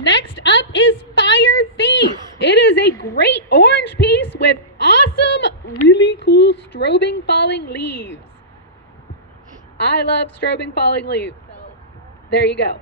Next up is Fire Thief. It is a great orange piece with awesome, really cool strobing falling leaves. I love strobing falling leaves. There you go.